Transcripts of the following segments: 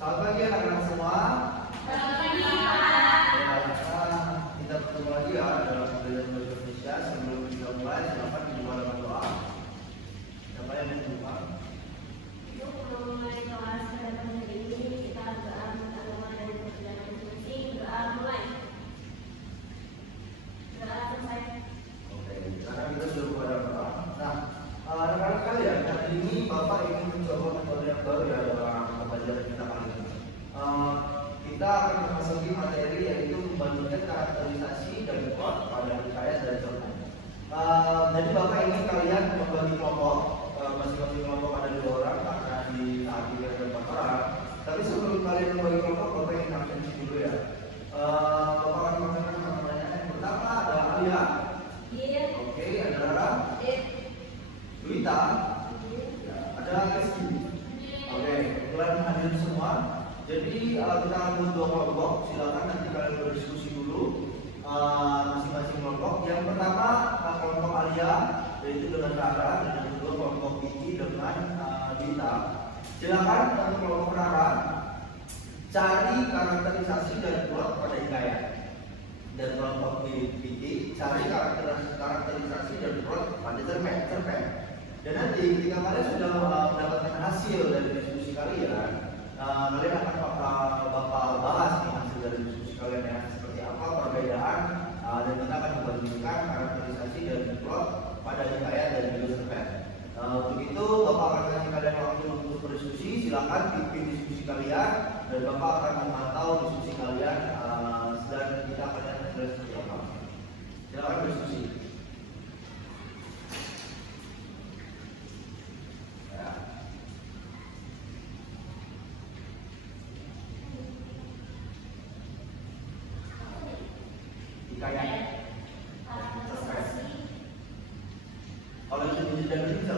Selamat pagi anak-anak semua. Selamat pagi, Pak. Ya, kita bertemu lagi ya dalam pembelajaran bahasa Indonesia. Sebelum kita mulai, silakan dibuka dengan doa. Siapa yang mau berdoa? Untuk memulai kelas pada pagi hari ini, kita berdoa minta doa dari perjalanan masing-masing. Doa mulai. Doa selesai. Oke, sekarang kita sudah pada doa. Nah, anak-anak kalian, hari ini Bapak ingin mencoba metode yang baru ya dalam pembelajaran kita kali ini. Kita akan memasuki materi yaitu membandingkan karakterisasi dan plot pada hikayat dan cerpen. Jadi Bapak ingin kalian membagi kelompok, masing-masing kelompok ada 2 orang karena di tahap ini ada 4 orang. Tapi sebelum kalian membagi kelompok, Bapak ingin absensi dulu ya. Bapak akan mengatakan namanya. Yang pertama ada Alia. Iya. Oke, ada Rara. Luita. Ya, ada Rizky. Oke, kebetulan hadir semua. Jadi kita akan buat 2 kelompok. Silakan nanti kalian berdiskusi dulu masing-masing kelompok. Yang pertama kelompok Alia, yaitu dengan Rara, dan yang kedua kelompok Vicky dengan Dita. Silakan untuk kelompok Rara cari karakterisasi dan plot pada hikayat. Dan kelompok Vicky cari karakterisasi dan plot pada cerpen. Dan nanti ketika kalian sudah mendapatkan hasil dari diskusi kalian, kalian akan Bapak bahas nih hasil dari diskusi kalian ya, seperti apa perbedaan dan kita akan membandingkan karakterisasi dan plot pada hikayat dan juga cerpen. Untuk itu Bapak akan kasih kalian waktu untuk berdiskusi. Silakan pimpin diskusi kalian dan Bapak akan memantau diskusi kalian dan kita akan lihat seperti apa. Silakan berdiskusi. Hikayat. Kalau itu tidak bisa.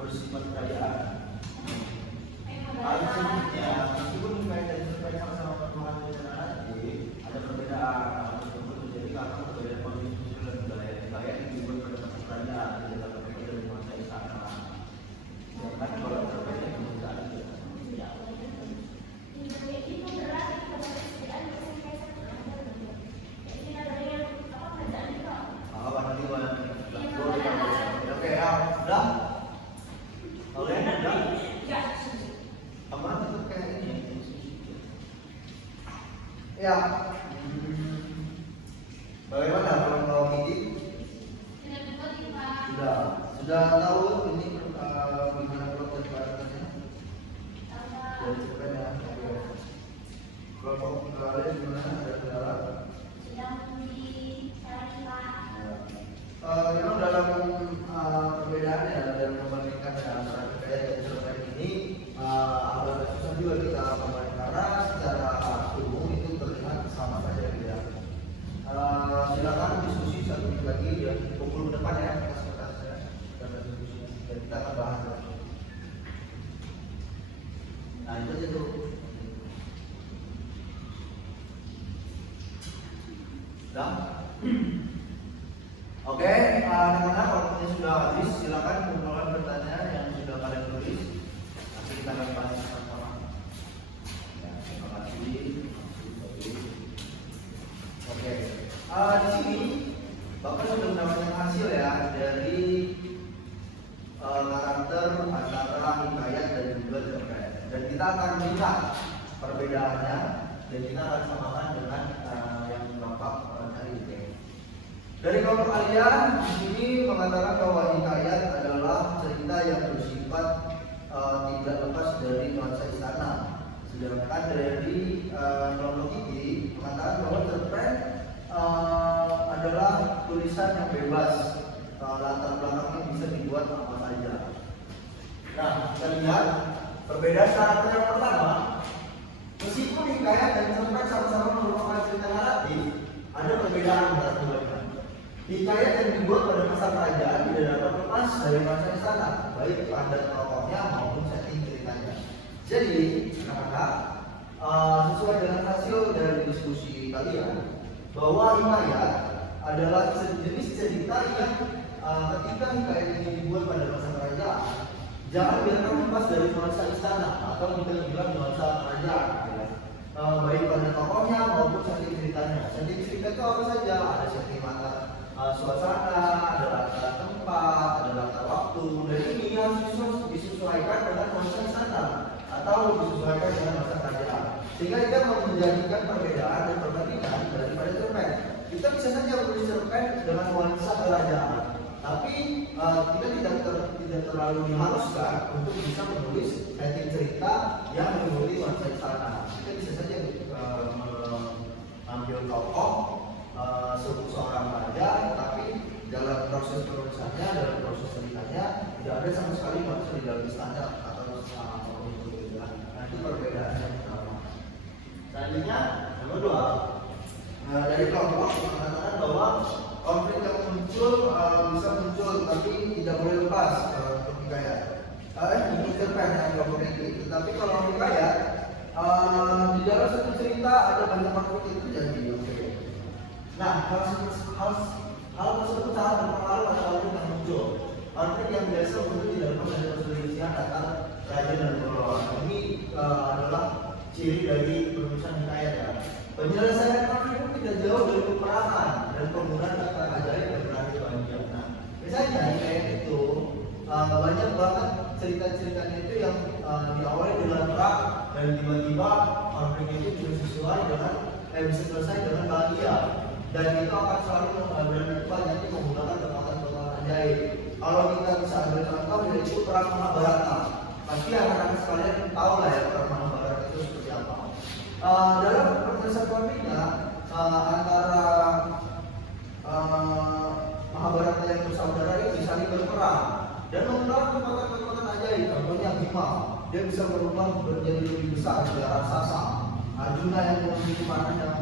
Bersifat kerajaan. Meskipun kaitan cerpen sama-sama perkembangan nanti ada perbedaan tersebut terjadi karena perbedaan kondisi sosial dan budaya yang dibuat pada masa kerajaan di dalam berbeda dari masa istana. Sedangkan kalau cerpen yang dibuat Oke, udah. Kalian ada? Aman itu kayak ini. Ya. Bagaimana kalau Miki? Sudah tahu ini gimana plot dan karakternya? Dari cerpen ya. Kelompok kalian gimana? Ada kendala? Memang dalam perbedaannya dalam membandingkan antara hikayat dan cerpen ini agak susah juga kita membandingkan karena secara umum itu terlihat sama saja ya. Silakan diskusi satu menit lagi ya, pukul depan ya kertas-kertasnya dan diskusi dan kita akan bahas. Nah itu aja tuh. Dah. Oke, anak-anak waktunya sudah habis. Silakan kumpulkan pertanyaan yang sudah kalian tulis. Nanti kita akan bahas sama-sama. Ya, terima kasih. Oke, di sini Bapak sudah mendapatkan hasil ya dari karakter antara hikayat dan juga cerpen. Dan kita akan melihat perbedaannya dan kita akan samakan dengan yang Bapak cari. Dari kelompok Alia di sini mengatakan bahwa hikayat adalah cerita yang bersifat tidak lepas dari nuansa istana. Sedangkan dari kelompok Vicky mengatakan bahwa cerpen adalah tulisan yang bebas, latar belakangnya bisa dibuat apa saja. Nah, kita lihat Perbedaan karakter yang pertama, meskipun hikayat dan cerpen sama-sama merupakan cerita naratif, ada perbedaan antara keduanya. Hikayat yang dibuat pada masa kerajaan tidak dapat lepas dari masa istana, baik adat tokohnya maupun setting ceritanya. Jadi, anak-anak, sesuai dengan hasil dari diskusi kalian, bahwa hikayat adalah jenis cerita yang ketika hikayat ini dibuat pada masa kerajaan, jangan biarkan lepas dari nuansa istana atau kita bilang nuansa kerajaan, ya. Baik pada tokohnya maupun setting ceritanya. Setting cerita itu apa saja? Ada setting latar suasana, ada latar tempat, ada latar waktu. Dan ini harus disesuaikan dengan nuansa istana atau disesuaikan dengan masa kerajaan. Sehingga kita menjadikan perbedaan dan perbandingan daripada cerpen. Kita bisa saja menulis cerpen dengan nuansa kerajaan, tapi kita tidak terlalu diharuskan untuk bisa menulis setting cerita yang mengikuti nuansa istana. Kita bisa saja mengambil tokoh seorang raja, tapi dalam proses penulisannya, dalam proses ceritanya tidak ada sama sekali nuansa di dalam istana atau itu. Nah, itu perbedaannya pertama. Selanjutnya, nomor 2, dari kelompok mengatakan bahwa konflik yang muncul bisa muncul, tapi tidak boleh lepas untuk hikayat. Ini cerpen yang kelompok ini. Tetapi kalau hikayat, di dalam satu cerita ada banyak konflik itu terjadi. Nah, hal tersebut sangat berpengaruh pada konflik yang muncul. Konflik yang biasa muncul di dalam perselisihan antara raja dan pahlawan. Ini adalah ciri dari penulisan hikayat, ya. Penyelesaian konflik itu tidak jauh dari peperangan dan penggunaan kata ajaib yang berarti panjang. Nah, misalnya hikayat itu banyak banget cerita-ceritanya itu yang diawali dengan perang dan tiba-tiba konflik itu bisa sesuai dengan bisa selesai dengan bahagia. Dan itu akan selalu banyaknya menggunakan kekuatan-kekuatan ajaib. Kalau kita bisa ambil contoh, yaitu perang Mahabharata. Pasti anak-anak sekalian tahu lah ya perang Mahabharata itu seperti apa. Dalam penyelesaian konfliknya antara Mahabharata yang bersaudara ini saling berperang dan menggunakan kekuatan-kekuatan ajaib. Contohnya Bima, dia bisa berubah menjadi lebih besar dari raksasa. Arjuna yang memiliki panah yang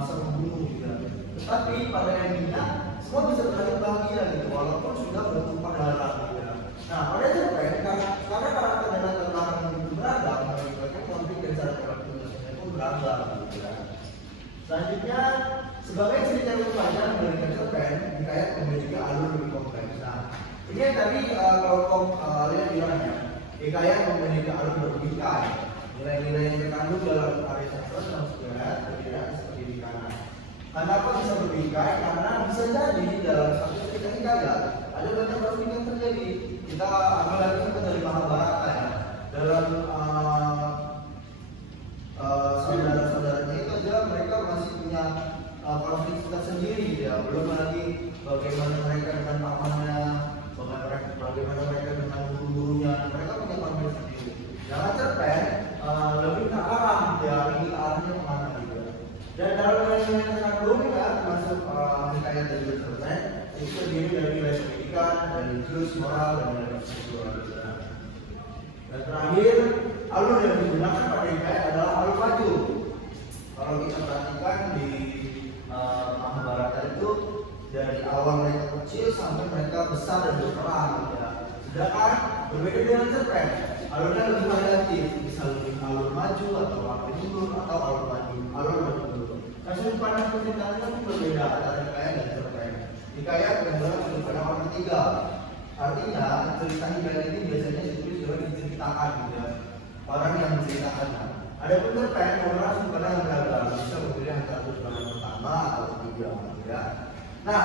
bisa membunuh, gitu. Tetapi pada endingnya semua bisa berakhir bahagia, gitu, walaupun sudah bertumpah darah, gitu. Nah, pada cerpen karena karakter dan latar belakang yang begitu beragam, mengakibatkan konflik dan cara penulisannya pun beragam, gitu. Selanjutnya, sebagai cerita yang panjang dari cerpen, hikayat memiliki alur lebih kompleks. Nah, ini yang tadi kelompok kalian bilangnya, hikayat memiliki alur berpikai. Nilai-nilai yang terkandung dalam karya sastra sama sebenarnya perbedaan seperti di kanan. Kenapa bisa berpikai? Karena bisa jadi dalam satu cerita hikayat ada banyak konflik yang terjadi. Kita ambil lagi contoh dari Mahabharata, ya. Dalam saudara-saudaranya itu aja mereka masih punya konflik tersendiri, ya. Belum lagi bagaimana mereka dengan pamannya, bagaimana mereka dengan guru-gurunya. Mereka punya konflik sendiri. Jangan cerpen lebih ke arah, ya, ini arahnya kemana, gitu. Dan dalam nilai yang terkandung, ya, termasuk hikayat dari cerpen itu terdiri dari nilai pendidikan, religius, moral, dan nilai seksual, gitu. Dan terakhir, alur yang digunakan pada hikayat adalah alur maju. Kalau kita perhatikan di Mahabharata itu dari awal mereka kecil sampai mereka besar dan berperang, ya. Sedangkan berbeda dengan cerpen, alurnya lebih variatif, bisa lebih alur maju atau alur mundur atau alur mundur. Nah, sudut pandang penceritaan itu berbeda antara hikayat dan cerpen. Hikayat adalah sudut pandang orang ketiga. Artinya cerita hikayat ini biasanya ditulis oleh diceritakan, gitu, orang yang menceritakannya. Ada pun cerpen orang sudut pandang yang beragam, bisa memilih antara sudut pandang pertama atau ketiga, ya. Nah,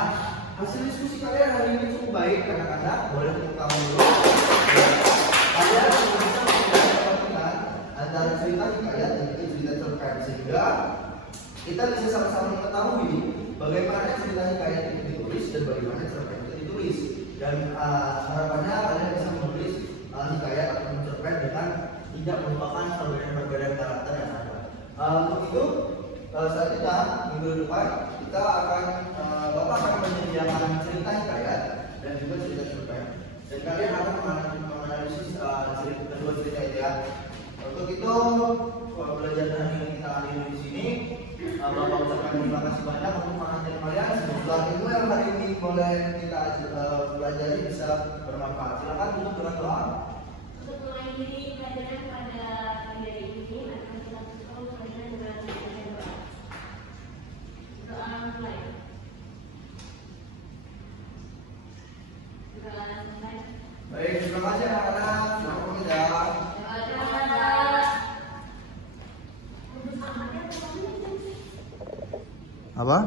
hasil diskusi kalian hari ini cukup baik, anak-anak. Boleh tepuk tangan dulu. Kalian bisa membedakan antara cerita hikayat dan cerita cerpen, sehingga kita bisa sama-sama mengetahui bagaimana cerita hikayat itu ditulis dan bagaimana cerpen itu ditulis. Dan harapannya kalian bisa menulis hikayat atau cerpen dengan tidak melupakan perbedaan karakter yang ada. Untuk itu, selanjutnya minggu depan kita akan Bapak akan menyediakan cerita hikayat dan juga cerita cerpen, dan kalian akan menganalisis kedua cerita itu ya. Untuk itu pelajaran hari ini kita akhiri di sini. Bapak ucapkan terima kasih banyak untuk perhatian kalian. Semoga ilmu yang hari ini boleh kita pelajari bisa bermanfaat. Silakan tutup dengan doa. Untuk mengakhiri pelajaran pada pagi hari ini, akan kita tutup pelajaran dengan doa. Doa mulai. Doa mulai. Baik, terima kasih anak-anak. Selamat bekerja. Apa?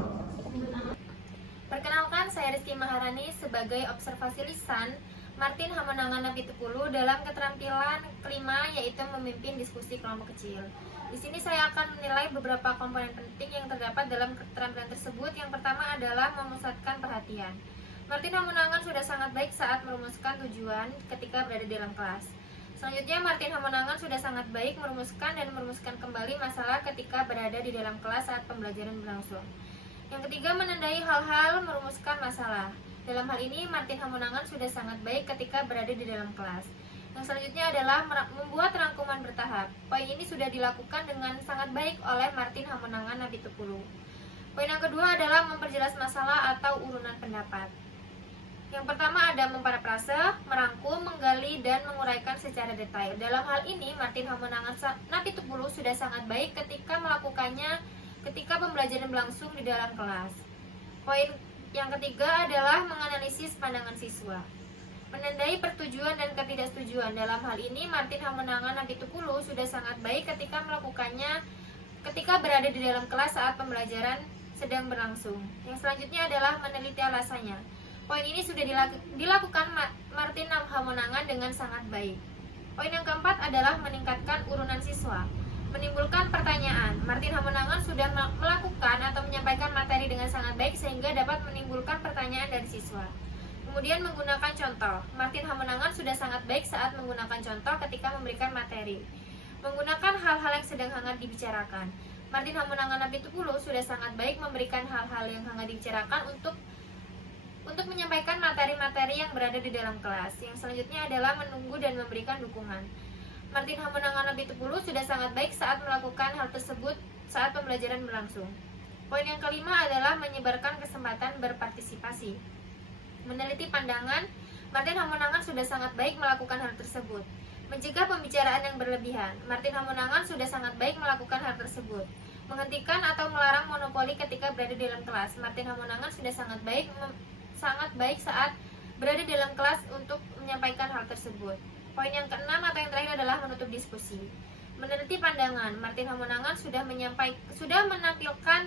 Perkenalkan, saya Rizky Maharani sebagai observasi lisan Martin Hamonangan Napitupulu dalam keterampilan kelima, yaitu memimpin diskusi kelompok kecil. Di sini saya akan menilai beberapa komponen penting yang terdapat dalam keterampilan tersebut. Yang pertama adalah memusatkan perhatian. Martin Hamonangan sudah sangat baik saat merumuskan tujuan ketika berada di dalam kelas. Selanjutnya, Martin Hamonangan sudah sangat baik merumuskan dan merumuskan kembali masalah ketika berada di dalam kelas saat pembelajaran berlangsung. Yang ketiga, menandai hal-hal merumuskan masalah. Dalam hal ini, Martin Hamonangan sudah sangat baik ketika berada di dalam kelas. Yang selanjutnya adalah membuat rangkuman bertahap. Poin ini sudah dilakukan dengan sangat baik oleh Martin Hamonangan Napitupulu. Poin yang kedua adalah memperjelas masalah atau urunan pendapat. Yang pertama ada memparafrase, merangkum, menggali, dan menguraikan secara detail. Dalam hal ini, Martin Hamonangan Napitupulu sudah sangat baik ketika melakukannya ketika pembelajaran berlangsung di dalam kelas. Poin yang ketiga adalah menganalisis pandangan siswa. Menandai pertujuan dan ketidaksetujuan. Dalam hal ini, Martin Hamonangan Napitupulu sudah sangat baik ketika melakukannya ketika berada di dalam kelas saat pembelajaran sedang berlangsung. Yang selanjutnya adalah meneliti alasannya. Poin ini sudah dilakukan Martin Hamonangan dengan sangat baik. Poin yang keempat adalah meningkatkan urunan siswa. Menimbulkan pertanyaan. Martin Hamonangan sudah melakukan atau menyampaikan materi dengan sangat baik sehingga dapat menimbulkan pertanyaan dari siswa. Kemudian menggunakan contoh. Martin Hamonangan sudah sangat baik saat menggunakan contoh ketika memberikan materi. Menggunakan hal-hal yang sedang hangat dibicarakan. Martin Hamonangan Napitupulu sudah sangat baik memberikan hal-hal yang hangat dibicarakan untuk menyampaikan materi-materi yang berada di dalam kelas. Yang selanjutnya adalah menunggu dan memberikan dukungan. Martin Hamonangan Napitupulu sudah sangat baik saat melakukan hal tersebut saat pembelajaran berlangsung. Poin yang kelima adalah menyebarkan kesempatan berpartisipasi. Meneliti pandangan, Martin Hamonangan sudah sangat baik melakukan hal tersebut. Mencegah pembicaraan yang berlebihan, Martin Hamonangan sudah sangat baik melakukan hal tersebut. Menghentikan atau melarang monopoli ketika berada di dalam kelas, Martin Hamonangan sudah sangat baik saat berada di dalam kelas untuk menyampaikan hal tersebut. Poin yang keenam atau yang terakhir adalah menutup diskusi. Meneliti pandangan, Martin Hamonangan sudah menampilkan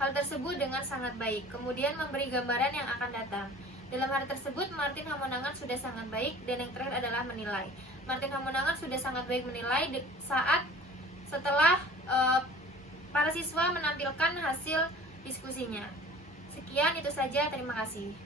hal tersebut dengan sangat baik, kemudian memberi gambaran yang akan datang. Dalam hal tersebut, Martin Hamonangan sudah sangat baik, dan yang terakhir adalah menilai. Martin Hamonangan sudah sangat baik menilai setelah para siswa menampilkan hasil diskusinya. Sekian, itu saja. Terima kasih.